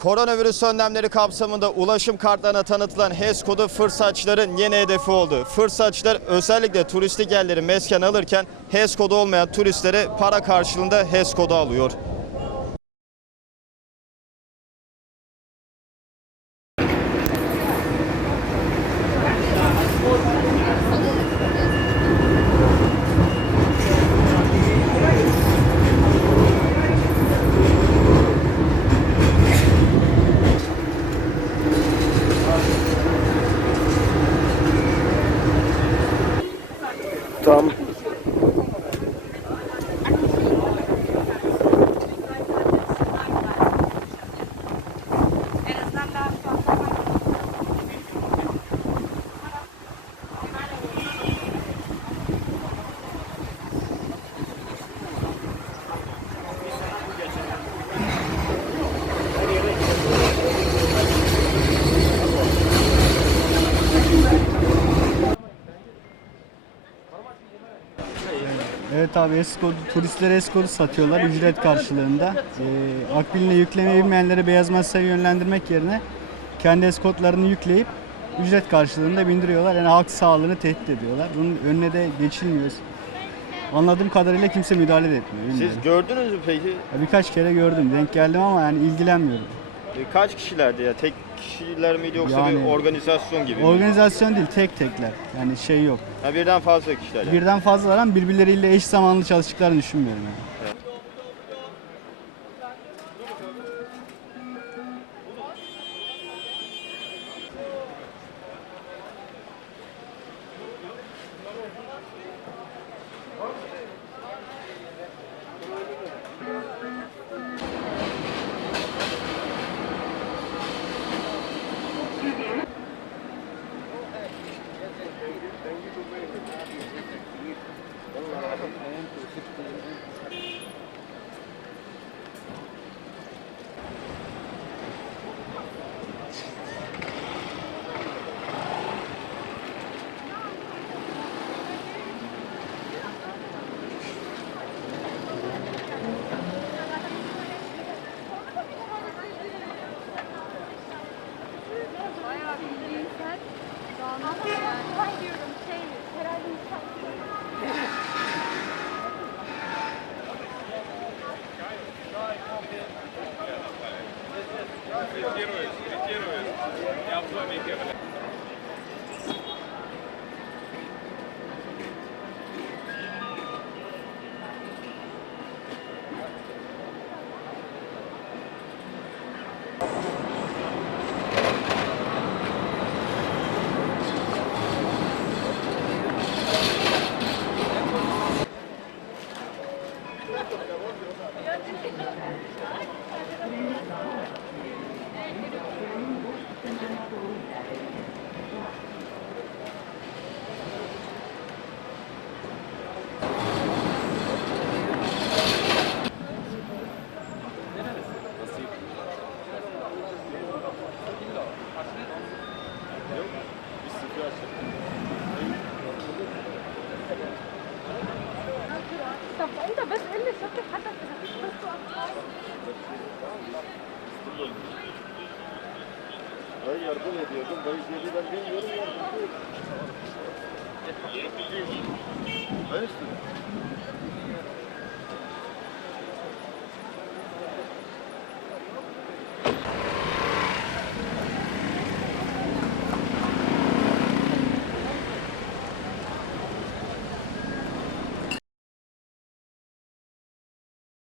Koronavirüs önlemleri kapsamında ulaşım kartlarına tanıtılan HES kodu fırsatçıların yeni hedefi oldu. Fırsatçılar özellikle turistik yerleri mesken alırken HES kodu olmayan turistlere para karşılığında HES kodu alıyor. Evet abi Eskodu, turistlere Eskodu satıyorlar ücret karşılığında. Ee, akbiline yüklemeyi bilmeyenlere beyaz masaya yönlendirmek yerine kendi eskodlarını yükleyip ücret karşılığında bindiriyorlar. Yani halk sağlığını tehdit ediyorlar. Bunun önüne de geçilmiyor. Anladığım kadarıyla kimse müdahale de etmiyor. bilmiyorum. Siz gördünüz mü peki? Ya Birkaç kere gördüm, denk geldim ama yani ilgilenmiyorum. E, Kaç kişilerdi ya? Tek kişiler miydi yoksa Yani- bir organizasyon gibi mi? Organizasyon değil, tek tekler. Yani şey yok. Ha, birden fazla kişiler. yani. Birden fazla ama birbirleriyle eş zamanlı çalıştıklarını düşünmüyorum yani. Фиксирует, фиксирует. Я в доме бегаю. انت بس إيه قل صوتك حتى اذا فيش بس غير بلد يا دوب بيجي دي بنجي يرمي يرمي